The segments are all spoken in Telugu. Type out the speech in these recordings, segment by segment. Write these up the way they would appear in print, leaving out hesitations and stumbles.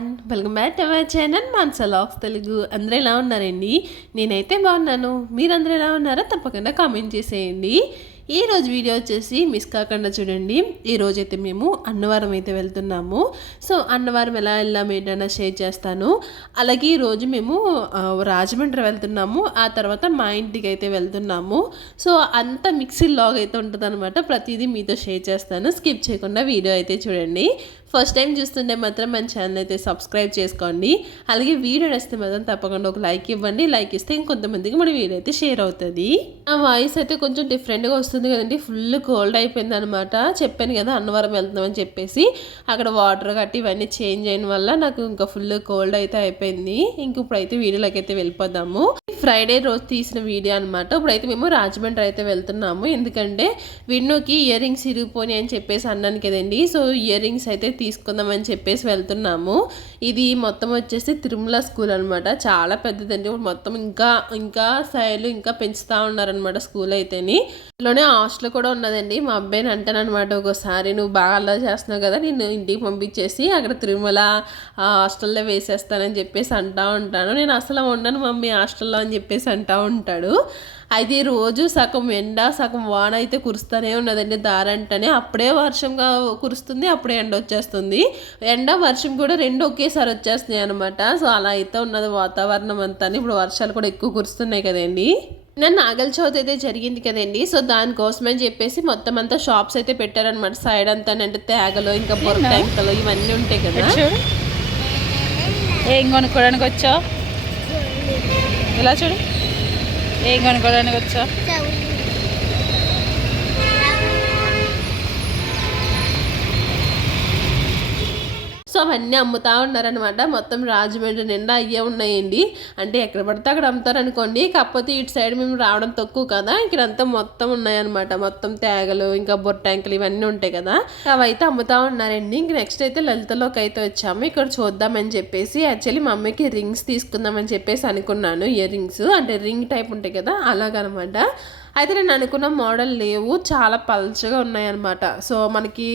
Everyone, welcome back to our channel Mansa vlogs Telugu. అందరూ ఎలా ఉన్నారండి? నేనైతే బాగున్నాను. మీరందరూ ఎలా ఉన్నారో తప్పకుండా కామెంట్ చేసేయండి. ఈ రోజు వీడియో వచ్చేసి మిస్ కాకుండా చూడండి. ఈ రోజైతే మేము అన్నవరం అయితే వెళ్తున్నాము. సో అన్నవరం ఎలా వెళ్ళాము ఏంటన్నా షేర్ చేస్తాను. అలాగే ఈరోజు మేము రాజమండ్రి వెళ్తున్నాము. ఆ తర్వాత మా ఇంటికి అయితే వెళ్తున్నాము. సో అంత మిక్సీ లాగ్ అయితే ఉంటుంది అనమాట. ప్రతిదీ మీతో షేర్ చేస్తాను. స్కిప్ చేయకుండా వీడియో అయితే చూడండి. ఫస్ట్ టైం చూస్తుంటే మాత్రం మన ఛానల్ అయితే సబ్స్క్రైబ్ చేసుకోండి. అలాగే వీడియో నచ్చితే మాత్రం తప్పకుండా ఒక లైక్ ఇవ్వండి. లైక్ ఇస్తే ఇంకొంతమందికి మన వీడియో అయితే షేర్ అవుతుంది. ఆ వాయిస్ అయితే కొంచెం డిఫరెంట్గా వస్తుంది కదండి. ఫుల్ కోల్డ్ అయిపోయింది అనమాట. చెప్పాను కదా అన్నవరం వెళ్తున్నామని చెప్పేసి. అక్కడ వాటర్ కట్టి ఇవన్నీ చేంజ్ అయిన వల్ల నాకు ఇంకా ఫుల్ కోల్డ్ అయితే అయిపోయింది. ఇంక ఇప్పుడైతే వీడియోలోకి అయితే వెళ్ళిపోదాము. ఫ్రైడే రోజు తీసిన వీడియో అనమాట. ఇప్పుడైతే మేము రాజమండ్రి అయితే వెళ్తున్నాము. ఎందుకంటే విన్నుకి ఇయర్ రింగ్స్ ఇరిగిపోయి అని చెప్పేసి అన్నాను కదండి. సో ఇయర్ రింగ్స్ అయితే తీసుకుందామని చెప్పేసి వెళ్తున్నాము. ఇది మొత్తం వచ్చేసి తిరుమల స్కూల్ అనమాట. చాలా పెద్దదండి. మొత్తం ఇంకా సైడ్లు ఇంకా పెంచుతూ ఉన్నారనమాట స్కూల్ అయితేని. ఇందులోనే హాస్టల్ కూడా ఉన్నదండి. మా అబ్బాయిని అంటానమాట, ఒకసారి నువ్వు బాగా అల్లరి చేస్తున్నావు కదా, నేను ఇంటికి పంపించేసి అక్కడ తిరుమల హాస్టల్లో వేసేస్తానని చెప్పేసి అంటూ ఉంటాను. నేను అసలు ఉండను మమ్మీ హాస్టల్లో అని చెప్పేసి అంటూ ఉంటాడు. అయితే రోజు సగం ఎండ సగం వాన అయితే కురుస్తూనే ఉన్నదండి. దారంటనే అప్పుడే వర్షంగా కురుస్తుంది, అప్పుడే ఎండ వచ్చేస్తుంది. ఎండ వర్షం కూడా రెండు ఒకేసారి వచ్చేస్తున్నాయి అనమాట. సో అలా అయితే ఉన్నది వాతావరణం అంతా. ఇప్పుడు వర్షాలు కూడా ఎక్కువ కురుస్తున్నాయి కదండి. నేను నాగల చవితి అయితే జరిగింది కదండి. సో దానికోసమని చెప్పేసి మొత్తం అంతా షాప్స్ అయితే పెట్టారనమాట. సైడ్ అంతా అంటే తేగలు ఇంకా బొర ట్యాంకలు ఇవన్నీ ఉంటాయి కదా. ఏం కొనుక్కోవడానికి వచ్చావు? ఇలా చూడు, ఏం కొనుక్కోవడానికి వచ్చావు? సో అవన్నీ అమ్ముతూ ఉన్నారనమాట. మొత్తం రాజమండ్రి నిండా అయ్యే ఉన్నాయండి. అంటే ఎక్కడ పడితే అక్కడ అమ్ముతారనుకోండి. కాకపోతే ఇటు సైడ్ మేము రావడం తక్కువ కదా, ఇక్కడంతా మొత్తం ఉన్నాయన్నమాట. మొత్తం తేగలు ఇంకా బొర ట్యాంకులు ఇవన్నీ ఉంటాయి కదా, అవైతే అమ్ముతూ ఉన్నారండి. ఇంక నెక్స్ట్ అయితే లలితలోకి అయితే వచ్చాము. ఇక్కడ చూద్దామని చెప్పేసి యాక్చువల్లీ మా అమ్మకి రింగ్స్ తీసుకుందామని చెప్పేసి అనుకున్నాను. ఇయర్ రింగ్స్ అంటే రింగ్ టైప్ ఉంటాయి కదా, అలాగనమాట. అయితే నేను అనుకున్న మోడల్ లేవు, చాలా పల్చగా ఉన్నాయన్నమాట. సో మనకి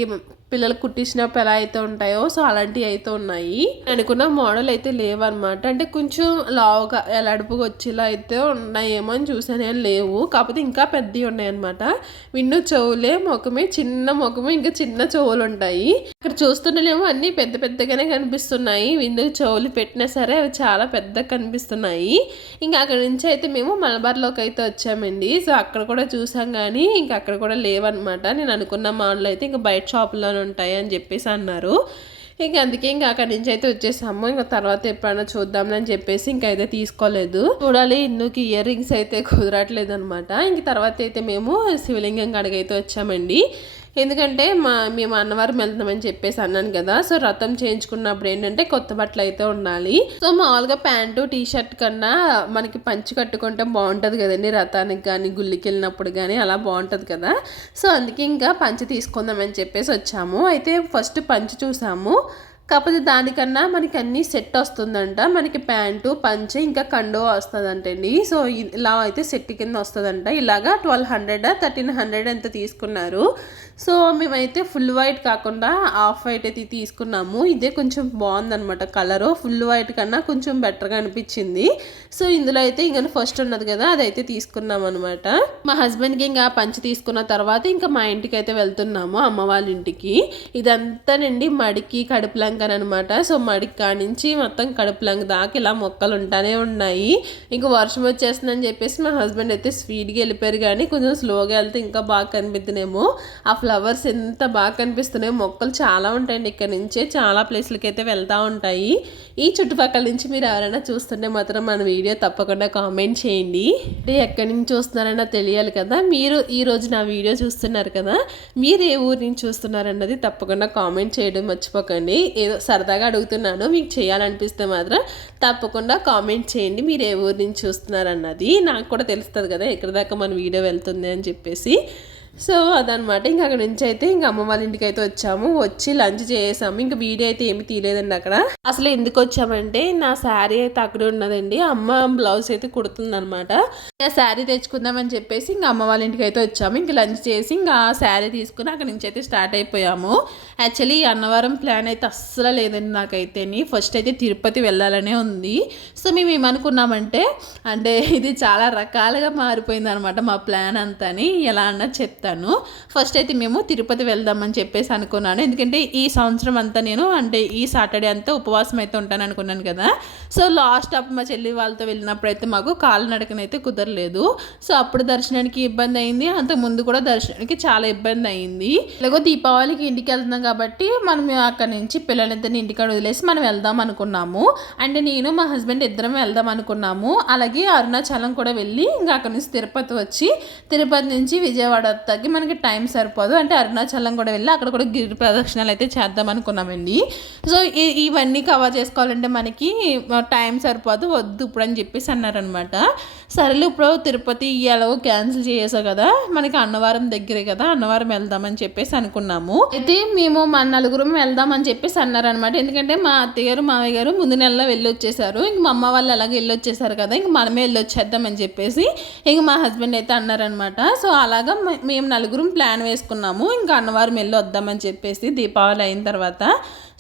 పిల్లలు కుట్టించినప్పుడు ఎలా అయితే ఉంటాయో సో అలాంటివి అయితే ఉన్నాయి. అనుకున్న మోడల్ అయితే లేవన్నమాట. అంటే కొంచెం లావుగా ఎలాడుపుగా వచ్చేలా అయితే ఉన్నాయేమో అని చూసాను, ఏం లేవు. కాకపోతే ఇంకా పెద్దవి ఉన్నాయన్నమాట. విన్ను చెవులే ముఖమే చిన్న ముఖమే, ఇంకా చిన్న చెవులు ఉంటాయి. ఇక్కడ చూస్తుంటేనేమో అన్నీ పెద్ద పెద్దగానే కనిపిస్తున్నాయి. విన్ను చెవులు పెట్టినా సరే అవి చాలా పెద్దగా కనిపిస్తున్నాయి. ఇంకా అక్కడ నుంచి అయితే మేము మలబార్లోకి అయితే వచ్చామండి. సో అక్కడ కూడా చూసాం కానీ ఇంకా అక్కడ కూడా లేవన్నమాట. నేను అనుకున్న మోడల్ అయితే ఇంకా బయట షాపులో ఉంటాయి అని చెప్పేసి అన్నారు. ఇంకా అందుకే ఇంకా అక్కడి నుంచి అయితే వచ్చేసాము. ఇంకా తర్వాత ఎప్పుడైనా చూద్దామని చెప్పేసి ఇంకా అయితే తీసుకోలేదు. చూడాలి, ఇందుకు ఇయర్ రింగ్స్ అయితే కుదరట్లేదు అనమాట. ఇంక తర్వాత అయితే మేము శివలింగం కాడికి అయితే వచ్చామండి. ఎందుకంటే మేము అన్నవరం వెళ్తామని చెప్పేసి అన్నాను కదా. సో రథం చేయించుకున్నప్పుడు ఏంటంటే కొత్త బట్టలు అయితే ఉండాలి. సో మామూలుగా ప్యాంటు టీ షర్ట్ కన్నా మనకి పంచి కట్టుకుంటే బాగుంటుంది కదండి. రథానికి కానీ గుళ్ళకి వెళ్ళినప్పుడు కానీ అలా బాగుంటుంది కదా. సో అందుకే ఇంకా పంచి తీసుకుందామని చెప్పేసి వచ్చాము. అయితే ఫస్ట్ పంచి చూసాము. కాకపోతే దానికన్నా మనకి అన్ని సెట్ వస్తుందంట. మనకి ప్యాంటు పంచె ఇంకా కండో వస్తుందంటండి. సో ఇలా అయితే సెట్ కింద వస్తుందంట. ఇలాగా 1200 1300 ఎంత తీసుకున్నారు. సో మేమైతే ఫుల్ వైట్ కాకుండా హాఫ్ వైట్ అయితే తీసుకున్నాము. ఇదే కొంచెం బాగుందనమాట కలరు. ఫుల్ వైట్ కన్నా కొంచెం బెటర్గా అనిపించింది. సో ఇందులో అయితే ఇంకా ఫస్ట్ ఉన్నది కదా, అదైతే తీసుకున్నాం అనమాట. మా హస్బెండ్కి ఇంకా పంచి తీసుకున్న తర్వాత ఇంకా మా ఇంటికి అయితే వెళ్తున్నాము, అమ్మ వాళ్ళ ఇంటికి. ఇదంతానండి మడికి కడుపులంక అనమాట. సో మడికి కానించి మొత్తం కడుపులంక దాకా ఇలా మొక్కలు ఉంటానే ఉన్నాయి. ఇంకా వర్షం వచ్చేస్తుందని చెప్పేసి మా హస్బెండ్ అయితే స్పీడ్గా వెళ్ళిపోయారు. కానీ కొంచెం స్లోగా వెళ్తే ఇంకా బాగా కనిపిస్తున్నాయేమో. ఆ ఫ్లవర్స్ ఎంత బాగా కనిపిస్తున్నాయో. మొక్కలు చాలా ఉంటాయండి. ఇక్కడ నుంచే చాలా ప్లేస్లకి అయితే వెళ్తూ ఉంటాయి. ఈ చుట్టుపక్కల నుంచి మీరు ఎవరైనా చూస్తుంటే మాత్రం మన వీడియో తప్పకుండా కామెంట్ చేయండి. అంటే ఎక్కడి నుంచి చూస్తున్నారన్నా తెలియాలి కదా. మీరు ఈరోజు నా వీడియో చూస్తున్నారు కదా, మీరు ఏ ఊరి నుంచి చూస్తున్నారన్నది తప్పకుండా కామెంట్ చేయడం మర్చిపోకండి. ఏదో సరదాగా అడుగుతున్నాను, మీకు చేయాలనిపిస్తే మాత్రం తప్పకుండా కామెంట్ చేయండి. మీరు ఏ ఊరి నుంచి చూస్తున్నారన్నది నాకు కూడా తెలుస్తుంది కదా, ఎక్కడి దాకా మన వీడియో వెళ్తుంది అని చెప్పేసి. సో అదనమాట. ఇంక అక్కడ నుంచి అయితే ఇంక అమ్మ వాళ్ళ ఇంటికి అయితే వచ్చాము. వచ్చి లంచ్ చేసాము. ఇంక వీడియో అయితే ఏమి తీయలేదండి అక్కడ. అసలు ఎందుకు వచ్చామంటే నా శారీ అయితే అక్కడ ఉన్నదండి. అమ్మ బ్లౌజ్ అయితే కుడుతుందనమాట. ఆ శారీ తెచ్చుకుందామని చెప్పేసి ఇంక అమ్మ వాళ్ళ ఇంటికి అయితే వచ్చాము. ఇంక లంచ్ చేసి ఇంకా ఆ శారీ తీసుకుని అక్కడ నుంచి అయితే స్టార్ట్ అయిపోయాము. యాక్చువల్లీ అన్నవరం ప్లాన్ అయితే అస్సలు లేదండి నాకైతే. ఫస్ట్ అయితే తిరుపతి వెళ్ళాలనే ఉంది. సో మేము ఏమనుకున్నామంటే అంటే ఇది చాలా రకాలుగా మారిపోయింది అనమాట మా ప్లాన్ అంతాని. ఎలా అన్నది చెప్తాను. ఫస్ట్ అయితే మేము తిరుపతి వెళ్దామని చెప్పేసి అనుకున్నాను. ఎందుకంటే ఈ సంవత్సరం అంతా నేను అంటే ఈ సాటర్డే అంతా ఉపవాసం అయితే ఉంటాను అనుకున్నాను కదా. సో లాస్ట్ అప్పుడు మా చెల్లి వాళ్ళతో వెళ్ళినప్పుడు అయితే మాకు కాలినడకనైతే కుదరలేదు. సో అప్పుడు దర్శనానికి ఇబ్బంది అయింది. అంతకు ముందు కూడా దర్శనానికి చాలా ఇబ్బంది అయింది. ఇలాగో దీపావళికి ఇంటికి వెళ్తున్నాం కాబట్టి మనం అక్కడ నుంచి పిల్లలందరినీ ఇంటికాడ వదిలేసి మనం వెళ్దాం అనుకున్నాము. అంటే నేను మా హస్బెండ్ ఇద్దరం వెళ్దాం అనుకున్నాము. అలాగే అరుణాచలం కూడా వెళ్ళి ఇంకా అక్కడ నుంచి తిరుపతి వచ్చి తిరుపతి నుంచి విజయవాడ తగ్గి మనకి టైం సరిపోదు. అంటే అరుణాచలం కూడా వెళ్ళి అక్కడ కూడా గిరి ప్రదక్షిణాలు అయితే చేద్దాం అనుకున్నామండి. సో ఇవన్నీ కవర్ చేసుకోవాలంటే మనకి టైం సరిపోదు, వద్దు ఇప్పుడు అని చెప్పేసి అన్నారనమాట. సరేలే ఇప్పుడు తిరుపతి ఎలాగో క్యాన్సిల్ చేసావు కదా, మనకి అన్నవరం దగ్గరే కదా, అన్నవరం వెళ్దామని చెప్పేసి అనుకున్నాము. అయితే మేము మా నలుగురం వెళ్దామని చెప్పేసి అన్నారనమాట. ఎందుకంటే మా అత్తగారు మావయ్య గారు ముందు నెలలో వెళ్ళి వచ్చేసారు. ఇంక మా అమ్మ వాళ్ళు అలాగే వెళ్ళి వచ్చేసారు కదా, ఇంక మనమే వెళ్ళి వచ్చేద్దామని చెప్పేసి ఇంక మా హస్బెండ్ అయితే అన్నారనమాట. సో అలాగా మేము నలుగురం ప్లాన్ వేసుకున్నాము. ఇంకా అన్నవరం వెళ్ళి వద్దామని చెప్పేసి దీపావళి అయిన తర్వాత.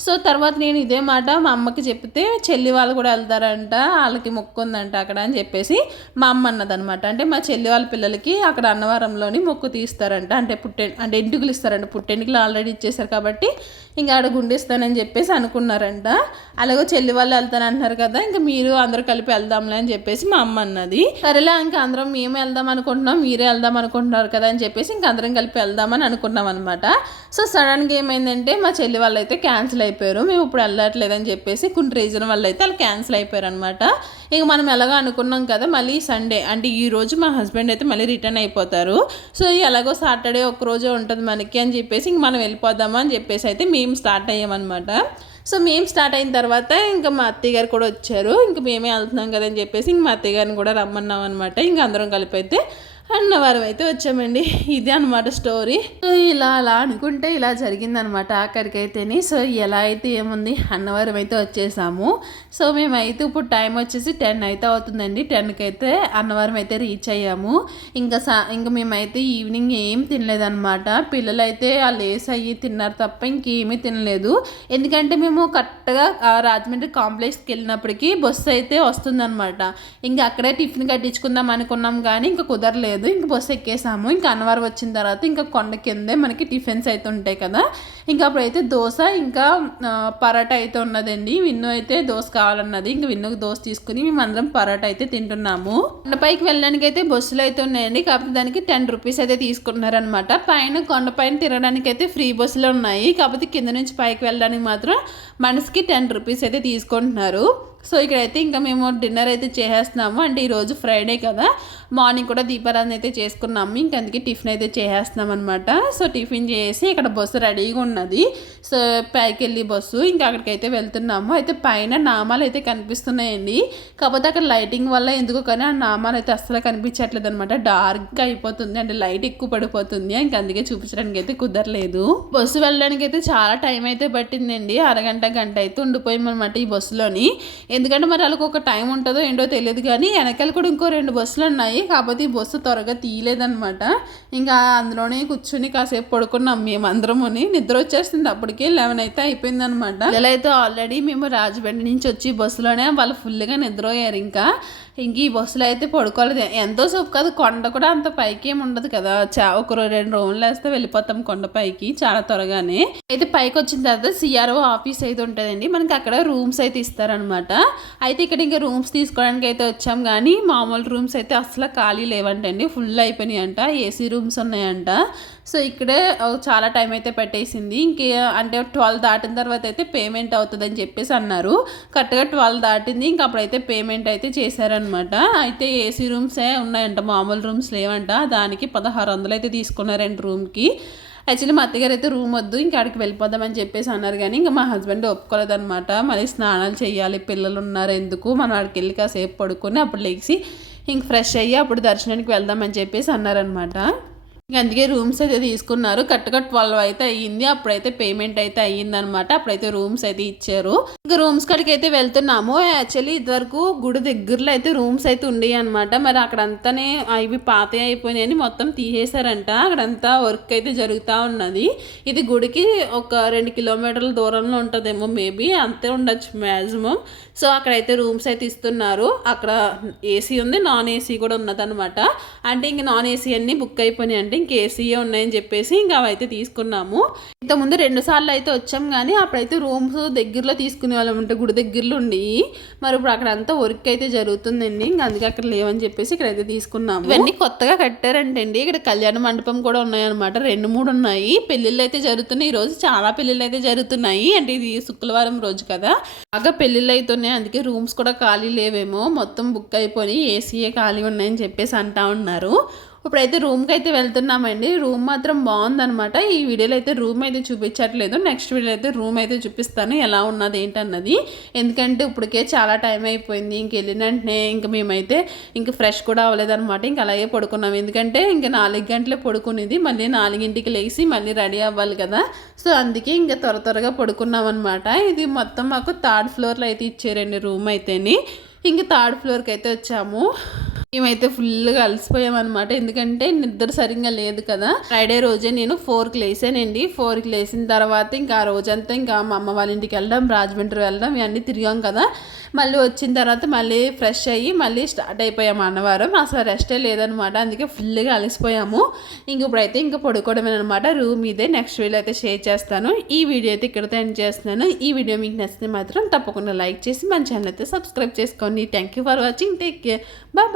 సో తర్వాత నేను ఇదే మాట మా అమ్మకి చెప్తే చెల్లి వాళ్ళు కూడా వెళ్తారంట, వాళ్ళకి మొక్కు ఉందంట అక్కడ అని చెప్పేసి మా అమ్మ అన్నదనమాట. అంటే మా చెల్లి వాళ్ళ పిల్లలకి అక్కడ అన్నవరంలోని మొక్కు తీస్తారంట. అంటే ఎంటుకలు ఇస్తారంట. పుట్టెంటుకలు ఆల్రెడీ ఇచ్చేసారు కాబట్టి ఇంకా ఆడ గుండిస్తానని చెప్పేసి అనుకున్నారంట. అలాగే చెల్లి వాళ్ళు వెళ్తానంటున్నారు కదా, ఇంకా మీరు అందరూ కలిపి వెళ్దాంలే అని చెప్పేసి మా అమ్మ అన్నది. సరేలే ఇంకా అందరం మేము వెళ్దాం అనుకుంటున్నాం, మీరే వెళ్దాం అనుకుంటున్నారు కదా అని చెప్పేసి ఇంకా అందరం కలిపి వెళ్దామని అనుకున్నాం అనమాట. సో సడన్గా ఏమైందంటే మా చెల్లి వాళ్ళు అయితే క్యాన్సిల్ అయిపోయారు. మేము ఇప్పుడు వెళ్ళట్లేదని చెప్పేసి కొన్ని రీజన్ వల్ల అయితే వాళ్ళు క్యాన్సిల్ అయిపోయారు అనమాట. ఇక మనం ఎలాగో అనుకున్నాం కదా, మళ్ళీ సండే అంటే ఈ రోజు మా హస్బెండ్ అయితే మళ్ళీ రిటర్న్ అయిపోతారు. సో ఎలాగో సాటర్డే ఒక్కరోజే ఉంటుంది మనకి అని చెప్పేసి ఇంక మనం వెళ్ళిపోదామా అని చెప్పేసి అయితే మేము స్టార్ట్ అయ్యామన్నమాట. సో మేము స్టార్ట్ అయిన తర్వాత ఇంకా మా అత్తయ్య గారు కూడా వచ్చారు. ఇంక మేమే వెళ్తున్నాం కదా అని చెప్పేసి ఇంక మా అత్తయ్య గారిని కూడా రమ్మన్నాం అనమాట. ఇంక అందరం కలిపి అయితే అన్నవరం అయితే వచ్చామండి. ఇదే అనమాట స్టోరీ. సో ఇలా అలా అనుకుంటే ఇలా జరిగిందనమాట ఆఖరికైతేని. సో ఎలా అయితే ఏముంది, అన్నవరం అయితే వచ్చేసాము. సో మేమైతే ఇప్పుడు టైం వచ్చేసి 10 అయితే అవుతుందండి. 10కి అయితే అన్నవరం అయితే రీచ్ అయ్యాము. ఇంకా మేమైతే ఈవినింగ్ ఏం తినలేదన్నమాట. పిల్లలు అయితే ఆ లేస్ అయ్యి తిన్నారు తప్ప ఇంకేమీ తినలేదు. ఎందుకంటే మేము కరెక్ట్గా రాజమండ్రి కాంప్లెక్స్కి వెళ్ళినప్పటికీ బస్సు అయితే వస్తుందన్నమాట. ఇంకా అక్కడే టిఫిన్ కట్టించుకుందాం అనుకున్నాం కానీ ఇంకా కుదరలేదు. ఇంక బస్సు ఎక్కేసాము. ఇంకా అన్నవరం వచ్చిన తర్వాత ఇంకా కొండ కిందే మనకి టిఫిన్స్ అయితే ఉంటాయి కదా. ఇంకా అప్పుడైతే దోశ ఇంకా పరాటా అయితే ఉన్నదండి. విన్ను అయితే దోశ కావాలన్నది. ఇంకా విన్నుకు దోశ తీసుకుని మేము అందరం పరాటా అయితే తింటున్నాము. కొండపైకి వెళ్ళడానికి అయితే బస్సులు అయితే ఉన్నాయండి. కాకపోతే దానికి 10 రూపీస్ అయితే తీసుకుంటున్నారనమాట. పైన కొండపైన తిరగడానికి అయితే ఫ్రీ బస్సులు ఉన్నాయి. కాకపోతే కింద నుంచి పైకి వెళ్ళడానికి మాత్రం మనసుకి 10 రూపీస్ అయితే తీసుకుంటున్నారు. సో ఇక్కడైతే ఇంకా మేము డిన్నర్ అయితే చేసేస్తున్నాము. అంటే ఈరోజు ఫ్రైడే కదా, మార్నింగ్ కూడా దీపారాధన అయితే చేసుకున్నాము. ఇంక అందుకే టిఫిన్ అయితే చేసేస్తున్నాం అనమాట. సో టిఫిన్ చేసి ఇక్కడ బస్సు రెడీగా ఉన్నది. సో పైకి వెళ్ళి బస్సు ఇంకా అక్కడికైతే వెళ్తున్నాము. అయితే పైన నామాలు అయితే కనిపిస్తున్నాయండి. కాకపోతే అక్కడ లైటింగ్ వల్ల ఎందుకో కానీ ఆ నామాలు అయితే అస్సలు కనిపించట్లేదు అనమాట. డార్క్గా అయిపోతుంది, అంటే లైట్ ఎక్కువ పడిపోతుంది. ఇంక అందుకే చూపించడానికి అయితే కుదరలేదు. బస్సు వెళ్ళడానికి అయితే చాలా టైం అయితే పట్టిందండి. అరగంట గంట అయితే ఉండిపోయామన్నమాట ఈ బస్సులోని. ఎందుకంటే మరి వాళ్ళకి ఒక టైం ఉంటుందో ఏంటో తెలియదు కానీ వెనకాల కూడా ఇంకో 2 బస్సులు ఉన్నాయి. కాకపోతే ఈ బస్సు త్వరగా తీయలేదనమాట. ఇంకా అందులోనే కూర్చుని కాసేపు పడుకున్నాం మేమందరముని. నిద్ర వచ్చేస్తుంది. అప్పటికే 11 అయితే అయిపోయిందనమాట. ఇలా అయితే ఆల్రెడీ మేము రాజమండ్రి నుంచి వచ్చి బస్సులోనే వాళ్ళు ఫుల్గా నిద్రపోయారు. ఇంకా ఈ బస్సులో అయితే పడుకోలేదు. ఎంతో సేపు కాదు, కొండ కూడా అంత పైకి ఏమి ఉండదు కదా. ఒక 2 రౌండ్లు వేస్తే వెళ్ళిపోతాం కొండపైకి చాలా త్వరగానే. అయితే పైకి వచ్చిన తర్వాత సిఆర్ఓ ఆఫీస్ అయితే ఉంటుందండి. మనకి అక్కడ రూమ్స్ అయితే ఇస్తారనమాట. అయితే ఇక్కడ ఇంకా రూమ్స్ తీసుకోవడానికి అయితే వచ్చాం కానీ మామూలు రూమ్స్ అయితే అసలు ఖాళీ లేవంటండి, ఫుల్ అయిపోయినాయి అంట. ఏసీ రూమ్స్ ఉన్నాయంట. సో ఇక్కడే చాలా టైం అయితే పెట్టేసింది. ఇంకే అంటే 12 దాటిన తర్వాత అయితే పేమెంట్ అవుతుందని చెప్పేసి అన్నారు. కరెక్ట్గా 12 దాటింది. ఇంక అప్పుడైతే పేమెంట్ అయితే చేశారనమాట. అయితే ఏసీ రూమ్సే ఉన్నాయంట, మామూలు రూమ్స్ లేవంట. దానికి 1600 అయితే తీసుకున్నారండి రూమ్కి. యాక్చువల్లీ మా అత్తగారు అయితే రూమ్ వద్దు ఇంకా అక్కడికి వెళ్ళిపోదామని చెప్పేసి అన్నారు కానీ ఇంకా మా హస్బెండ్ ఒప్పుకోలేదనమాట. మళ్ళీ స్నానాలు చేయాలి, పిల్లలు ఉన్నారు ఎందుకు, మనం అక్కడికి వెళ్ళి కాసేపు పడుకొని అప్పుడు లేచి ఇంక ఫ్రెష్ అయ్యి అప్పుడు దర్శనానికి వెళ్దామని చెప్పేసి అన్నారనమాట. ఇంక అందుకే రూమ్స్ అయితే తీసుకున్నారు. కరెక్ట్గా 12 అయితే అయ్యింది. అప్పుడైతే పేమెంట్ అయితే అయ్యిందనమాట. అప్పుడైతే రూమ్స్ అయితే ఇచ్చారు. ఇంకా రూమ్స్ కాడికి అయితే వెళ్తున్నాము. యాక్చువల్లీ ఇదివరకు గుడి దగ్గరలో అయితే రూమ్స్ అయితే ఉండేవి అనమాట. మరి అక్కడంతానే ఇవి పాత అయిపోయినాయని మొత్తం తీసేశారంట. అక్కడంతా వర్క్ అయితే జరుగుతూ ఉన్నది. ఇది గుడికి ఒక 2 కిలోమీటర్ల దూరంలో ఉంటుందేమో, మేబీ అంతే ఉండొచ్చు మ్యాక్సిమం. సో అక్కడైతే రూమ్స్ అయితే ఇస్తున్నారు. అక్కడ ఏసీ ఉంది, నాన్ ఏసీ కూడా ఉన్నదనమాట. అంటే ఇంక నాన్ ఏసీ అన్నీ బుక్ అయిపోయినాయి అంటే ఇంక ఏసీయే ఉన్నాయని చెప్పేసి ఇంకా అవైతే తీసుకున్నాము. ఇంతకుముందు 2 సార్లు అయితే వచ్చాం, కానీ అప్పుడైతే రూమ్స్ దగ్గరలో తీసుకునే వాళ్ళం అంటే గుడి దగ్గరలో ఉండి. మరి ఇప్పుడు అక్కడ అంతా వర్క్ అయితే జరుగుతుందండి. ఇంకా అందుకే అక్కడ లేవని చెప్పేసి ఇక్కడైతే తీసుకున్నాము. ఇవన్నీ కొత్తగా కట్టారంటండి. ఇక్కడ కళ్యాణ మండపం కూడా ఉన్నాయన్నమాట. 2-3 ఉన్నాయి. పెళ్ళిళ్ళు అయితే జరుగుతున్నాయి. ఈ రోజు చాలా పెళ్ళిళ్ళు అయితే జరుగుతున్నాయి. అంటే ఇది శుక్రవారం రోజు కదా, బాగా పెళ్ళిళ్ళు అవుతున్నాయి. అందుకే రూమ్స్ కూడా ఖాళీ లేవేమో, మొత్తం బుక్ అయిపోయి ఏసీయే ఖాళీ ఉన్నాయని చెప్పేసి అంటా ఉన్నారు. ఇప్పుడైతే రూమ్కి అయితే వెళ్తున్నామండి. రూమ్ మాత్రం బాగుందనమాట. ఈ వీడియోలో అయితే రూమ్ అయితే చూపించట్లేదు. నెక్స్ట్ వీడియో అయితే రూమ్ అయితే చూపిస్తాను ఎలా ఉన్నది ఏంటన్నది. ఎందుకంటే ఇప్పటికే చాలా టైం అయిపోయింది. ఇంక వెళ్ళిన వెంటనే ఇంక మేమైతే ఇంక ఫ్రెష్ కూడా అవ్వలేదన్నమాట. ఇంక అలాగే పడుకున్నాం. ఎందుకంటే ఇంక 4 గంటలే పడుకునేది. మళ్ళీ 4ంటికి లేచి మళ్ళీ రెడీ అవ్వాలి కదా. సో అందుకే ఇంకా త్వరగా పడుకున్నాం అనమాట. ఇది మొత్తం మాకు 3rd ఫ్లోర్లో అయితే ఇచ్చారండి రూమ్ అయితేని. ఇంక 3rd ఫ్లోర్కి అయితే వచ్చాము. మేమైతే ఫుల్గా అలసిపోయామన్నమాట. ఎందుకంటే నిద్ర సరిగ్గా లేదు కదా. ఫ్రైడే రోజే నేను 4కి లేసానండి. 4కి లేచిన తర్వాత ఇంకా ఆ రోజంతా ఇంకా మా అమ్మ వాళ్ళ ఇంటికి వెళ్ళడం, రాజమండ్రి వెళ్ళడం, ఇవన్నీ తిరిగాం కదా. మళ్ళీ వచ్చిన తర్వాత మళ్ళీ ఫ్రెష్ అయ్యి మళ్ళీ స్టార్ట్ అయిపోయాము అన్నవారం. అసలు రెస్టే లేదనమాట. అందుకే ఫుల్గా అలసిపోయాము. ఇంక ఇప్పుడైతే ఇంకా పడుకోవడమే అనమాట. రూమ్ ఇదే. నెక్స్ట్ వీడియో అయితే షేర్ చేస్తాను. ఈ వీడియో అయితే ఇక్కడితో ఎండ్ చేస్తున్నాను. ఈ వీడియో మీకు నచ్చితే మాత్రం తప్పకుండా లైక్ చేసి మన ఛానల్ అయితే సబ్స్క్రైబ్ చేసుకోండి. Thank you for watching. Take care. Bye.